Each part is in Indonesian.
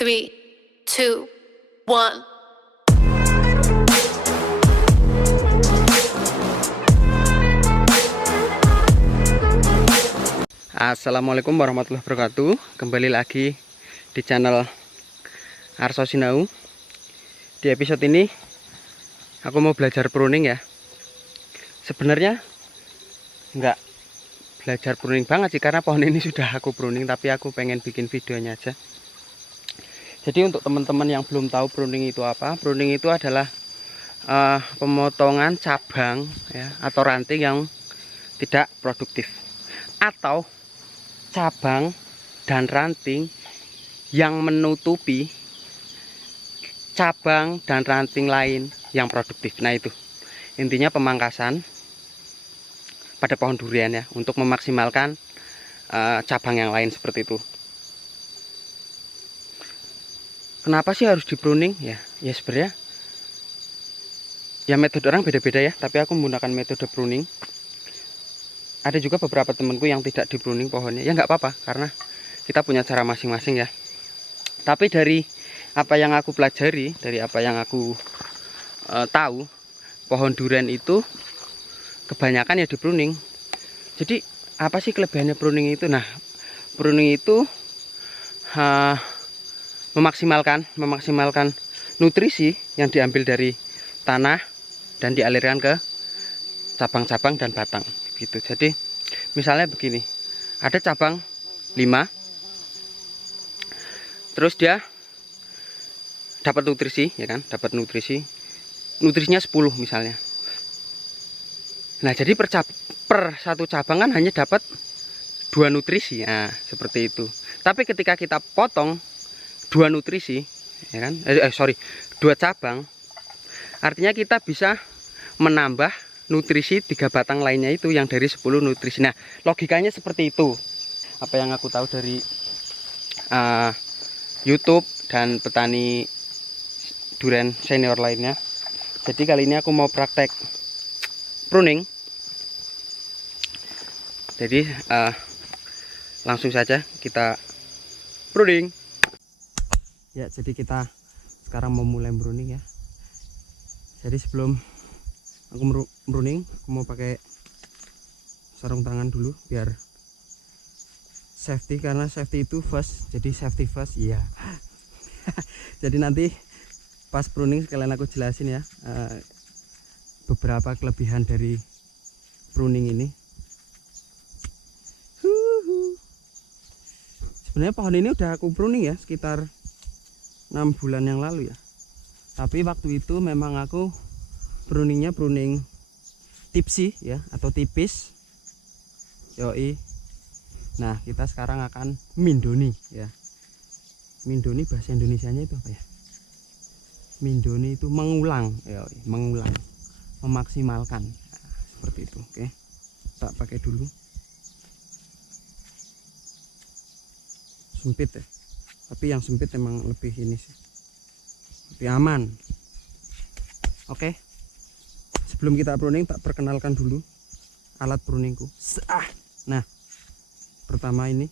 3, 2, 1. Assalamualaikum warahmatullahi wabarakatuh. Kembali lagi di channel Arso Sinau. Di episode ini aku mau belajar pruning ya. Sebenarnya nggak belajar pruning banget sih, karena pohon ini sudah aku pruning, tapi aku pengen bikin videonya aja. Jadi untuk teman-teman yang belum tahu pruning itu apa, pruning itu adalah pemotongan cabang ya, atau ranting yang tidak produktif, atau cabang dan ranting yang menutupi cabang dan ranting lain yang produktif. Nah, itu intinya pemangkasan pada pohon durian ya, untuk memaksimalkan cabang yang lain seperti itu. Kenapa sih harus di pruning ya? Ya sebenarnya ya metode orang beda-beda ya, tapi aku menggunakan metode pruning. Ada juga beberapa temanku yang tidak di pruning pohonnya, ya nggak apa-apa, karena kita punya cara masing-masing ya. Tapi dari apa yang aku pelajari, dari apa yang aku tahu, pohon durian itu kebanyakan ya di pruning. Jadi apa sih kelebihannya pruning itu? Nah, pruning itu memaksimalkan nutrisi yang diambil dari tanah dan dialirkan ke cabang-cabang dan batang gitu. Jadi misalnya begini, ada cabang 5, terus dia dapat nutrisi ya kan, dapat nutrisinya 10 misalnya. Nah, jadi per satu cabang kan hanya dapat 2 nutrisi. Nah, seperti itu. Tapi ketika kita potong 2 nutrisi ya kan, 2 cabang, artinya kita bisa menambah nutrisi 3 batang lainnya itu yang dari 10 nutrisi. Nah, logikanya seperti itu. Apa yang aku tahu dari YouTube dan petani durian senior lainnya. Jadi kali ini aku mau praktek pruning. Jadi langsung saja kita pruning. Ya, jadi kita sekarang mau mulai pruning ya. Jadi sebelum aku pruning, aku mau pakai sarung tangan dulu biar safety, karena safety itu first. Jadi safety first ya. Jadi nanti pas pruning sekalian aku jelasin ya beberapa kelebihan dari pruning ini. Sebenarnya pohon ini udah aku pruning ya sekitar 6 bulan yang lalu ya. Tapi waktu itu memang aku pruningnya pruning tipsi ya, atau tipis. Yoi. Nah, kita sekarang akan mindoni ya. Mindoni bahasa Indonesianya itu apa ya? Mindoni itu mengulang, yoi, mengulang, memaksimalkan. Nah, seperti itu. Oke. Tak pakai dulu. Sempit ya. Tapi yang sempit emang lebih ini sih. Lebih aman. Oke. Sebelum kita pruning, tak perkenalkan dulu alat pruningku. Nah, pertama ini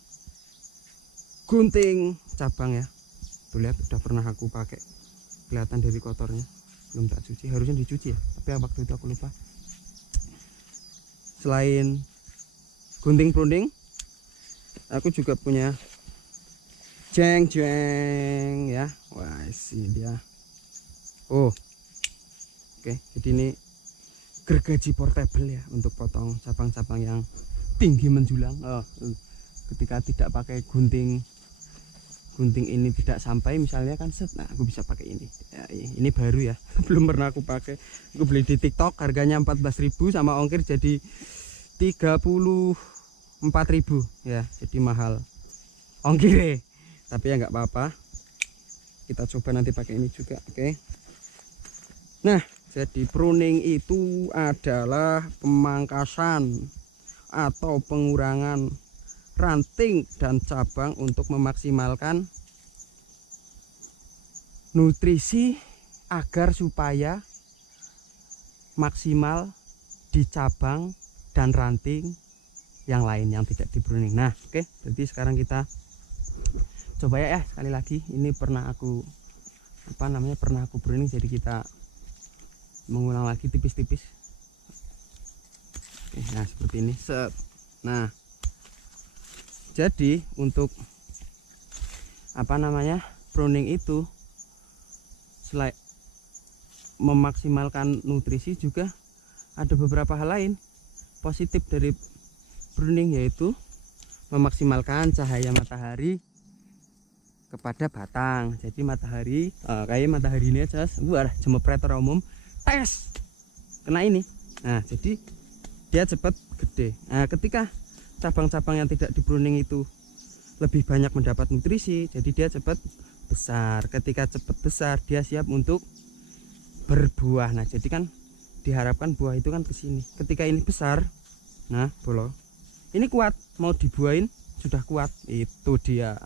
gunting cabang ya. Tuh lihat, udah pernah aku pakai. Kelihatan dari kotornya, belum tak cuci. Harusnya dicuci ya, tapi waktu itu aku lupa. Selain gunting pruning, aku juga punya jeng ya. Wah, ini dia. Oh, oke. Jadi ini gergaji portable ya, untuk potong cabang-cabang yang tinggi menjulang. Ketika tidak pakai gunting ini tidak sampai misalnya kan set, nah aku bisa pakai ini ya. Ini baru ya, belum pernah aku pakai. Aku beli di TikTok, harganya 14.000 sama ongkir jadi 34.000 ya, jadi mahal ongkir, tapi ya nggak apa-apa, kita coba nanti pakai ini juga. Oke. Nah, jadi pruning itu adalah pemangkasan atau pengurangan ranting dan cabang untuk memaksimalkan nutrisi agar supaya maksimal di cabang dan ranting yang lain yang tidak di pruning. Nah, oke. Jadi sekarang kita coba ya sekali lagi, ini pernah aku pernah aku pruning, jadi kita mengulang lagi tipis-tipis. Oke, nah seperti ini. Set. Nah, jadi untuk pruning itu selain memaksimalkan nutrisi, juga ada beberapa hal lain positif dari pruning, yaitu memaksimalkan cahaya matahari kepada batang. Jadi matahari kayak matahari ini aja, jemepret umum tes kena ini. Nah, jadi dia cepat gede. Nah, ketika cabang-cabang yang tidak di pruning itu lebih banyak mendapat nutrisi, jadi dia cepat besar. Ketika cepat besar, dia siap untuk berbuah. Nah, jadi kan diharapkan buah itu kan ke sini. Ketika ini besar, nah bolo ini kuat, mau dibuahin sudah kuat, itu dia.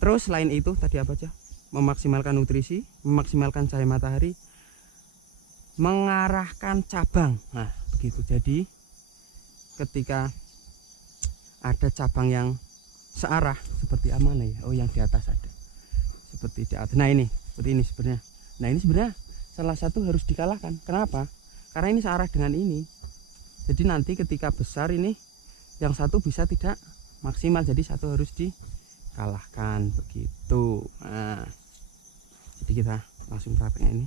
Terus selain itu tadi apa aja? Memaksimalkan nutrisi, memaksimalkan cahaya matahari, mengarahkan cabang. Nah, begitu. Jadi ketika ada cabang yang searah seperti mana ya? Oh, yang di atas ada. Seperti di atas. Nah, ini seperti ini sebenarnya. Nah, ini sebenarnya salah satu harus dikalahkan. Kenapa? Karena ini searah dengan ini. Jadi nanti ketika besar ini yang satu bisa tidak maksimal, jadi satu harus dikalahkan begitu. Nah, jadi kita langsung prakteknya ini.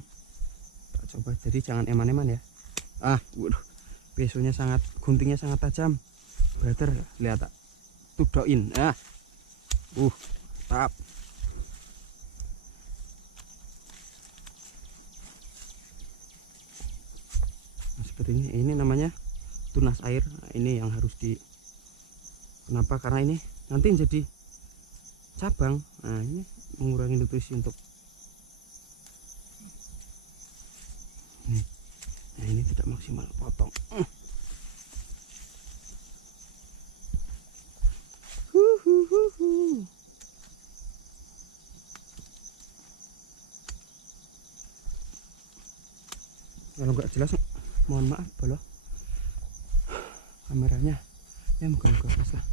Coba, jadi jangan eman-eman ya. Waduh, pesonya guntingnya sangat tajam. Brother, lihat tak? Tudoin. Tap. Nah, seperti ini namanya tunas air. Nah, ini yang harus kenapa? Karena ini nanti jadi cabang. Nah, ini mengurangi nutrisi untuk nih. Nah, ini tidak maksimal, potong. Kalau nggak jelas mohon maaf bolo, kameranya ya moga-moga pas lah.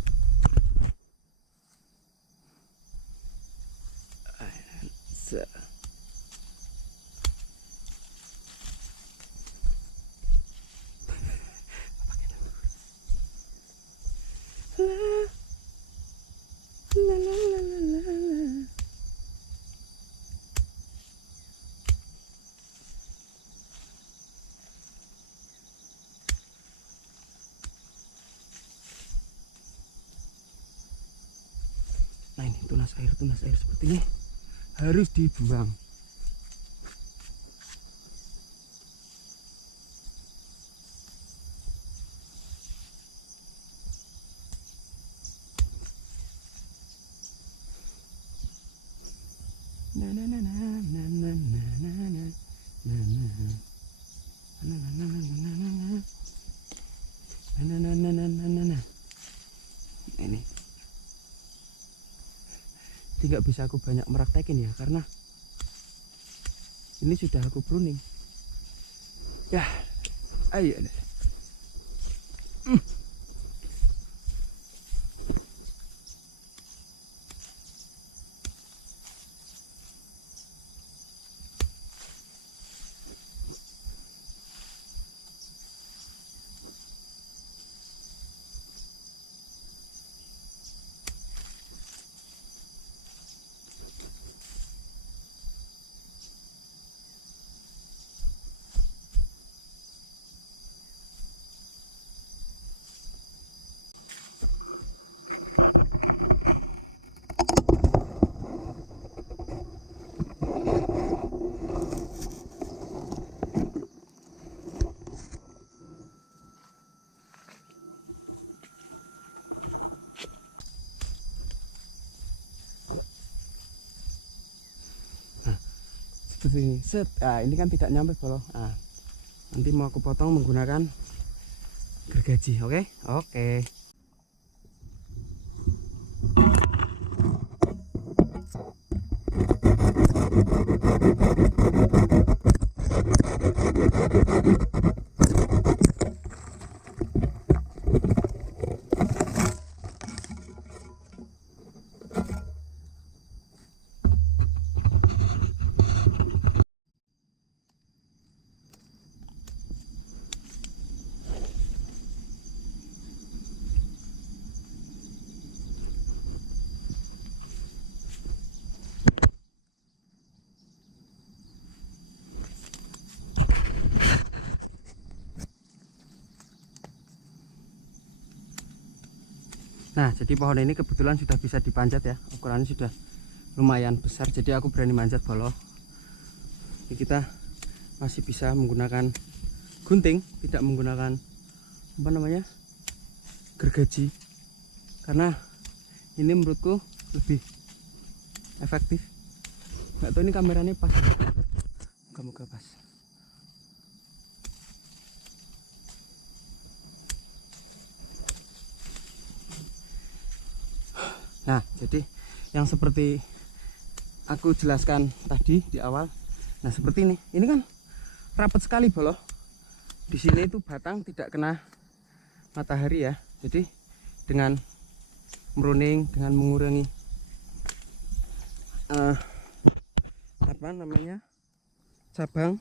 Nah, ini tunas air seperti ini harus dibuang. Ini tidak bisa aku banyak meraktekin ya, karena ini sudah aku pruning ya. Ayo deh. Seperti ini. Set. Ini kan tidak nyampe bolo. Nanti mau aku potong menggunakan gergaji. Oke. Nah, jadi pohon ini kebetulan sudah bisa dipanjat ya. Ukurannya sudah lumayan besar, jadi aku berani manjat bolo. Jadi kita masih bisa menggunakan gunting, tidak menggunakan apa namanya, gergaji, karena ini menurutku lebih efektif. Nggak tahu ini kameranya pas, moga-moga pas. Nah, jadi yang seperti aku jelaskan tadi di awal, nah seperti ini kan rapat sekali bolo. Di sini itu batang tidak kena matahari ya, jadi dengan meruning, dengan mengurangi apa namanya, cabang,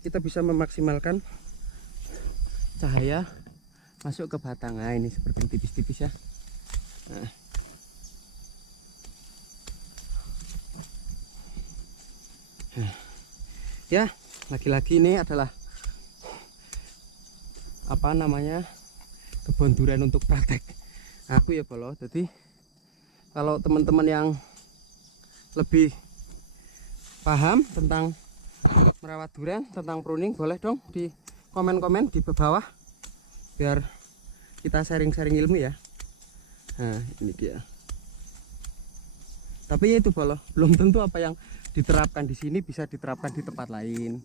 kita bisa memaksimalkan cahaya masuk ke batang. Nah ini seperti tipis-tipis ya. Nah. Ya, lagi-lagi ini adalah apa namanya, kebun durian untuk praktek aku ya bolo. Jadi kalau teman-teman yang lebih paham tentang merawat durian, tentang pruning, boleh dong di komen-komen di bawah biar kita sharing-sharing ilmu ya. Nah ini dia. Tapi ya itu bolo, belum tentu apa yang diterapkan di sini bisa diterapkan di tempat lain,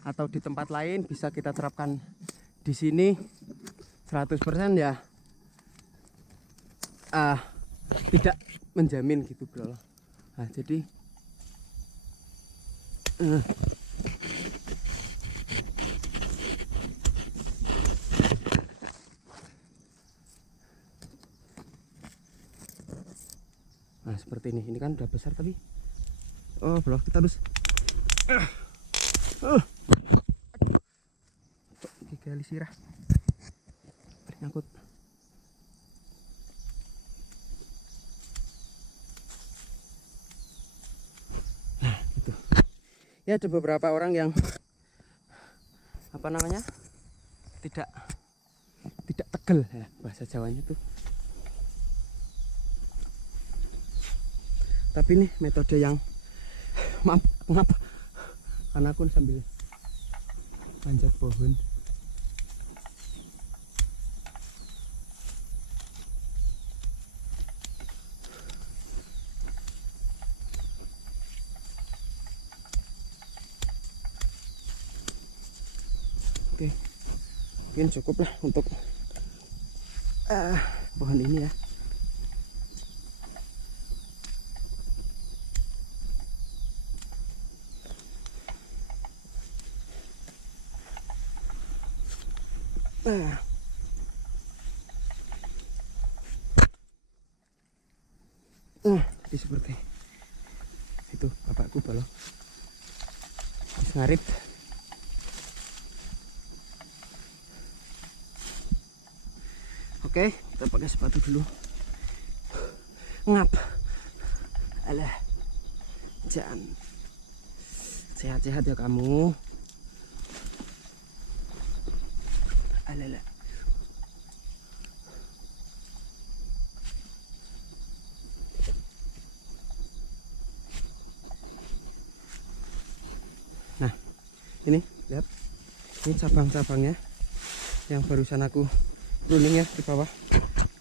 atau di tempat lain bisa kita terapkan di sini 100% ya. Tidak menjamin gitu bro. Nah jadi nah seperti ini kan udah besar tapi bro, kita harus gali sirah nyangkut. Nah itu ya, ada beberapa orang yang apa namanya, tidak tegel ya bahasa Jawanya tuh. Tapi ini metode yang maaf karena aku sambil panjat pohon. Oke, mungkin cukup lah untuk pohon ini ya. Jadi seperti itu bapakku balo ngarit. Oke, kita pakai sepatu dulu. Ngap. Alah. Jangan. Sehat-sehat ya kamu. Alah. Nah, ini lihat. Ini cabang-cabangnya yang barusan aku pruning ya di bawah.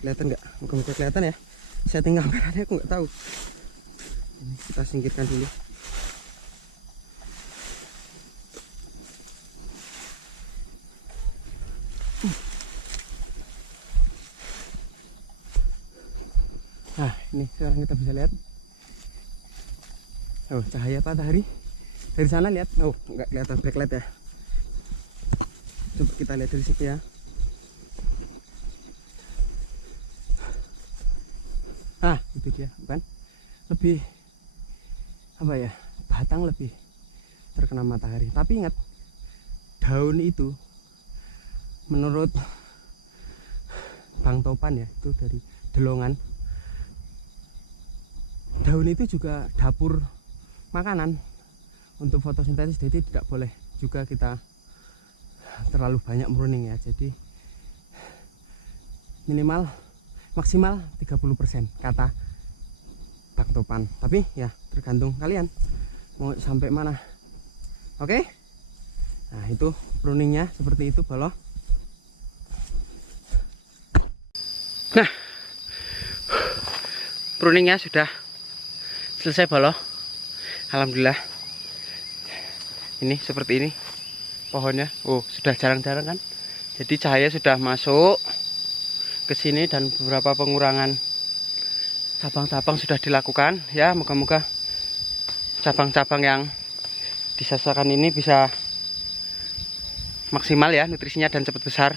Kelihatan nggak? Moga-moga kelihatan ya. Setting kameranya aku nggak tahu. Ini kita singkirkan dulu. Nah ini sekarang kita bisa lihat. Oh, cahaya matahari dari sana, lihat. Oh, nggak kelihatan backlight ya. Coba kita lihat dari sini ya. Nah itu dia, bukan lebih apa ya, batang lebih terkena matahari. Tapi ingat, daun itu menurut Bang Topan ya, itu dari Delongan, daun itu juga dapur makanan untuk fotosintesis. Jadi tidak boleh juga kita terlalu banyak pruning ya. Jadi minimal maksimal 30% kata Bang Topan. Tapi ya tergantung kalian mau sampai mana. Oke. Nah, itu pruningnya seperti itu, Bolo. Nah, pruningnya sudah selesai, Bolo. Alhamdulillah. Ini seperti ini pohonnya. Oh, sudah jarang-jarang kan. Jadi cahaya sudah masuk ke sini dan beberapa pengurangan cabang-cabang sudah dilakukan. Ya, moga-moga cabang-cabang yang disasakan ini bisa maksimal ya nutrisinya dan cepat besar.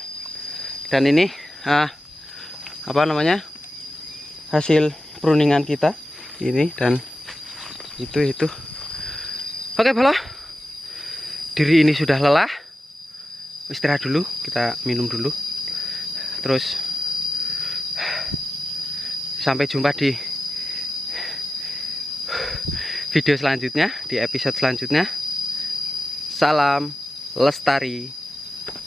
Dan ini apa namanya? Hasil pruningan kita ini dan itu. Oke, Bolo. Diri ini sudah lelah. Istirahat dulu, kita minum dulu. Terus sampai jumpa di video selanjutnya, di episode selanjutnya. Salam lestari.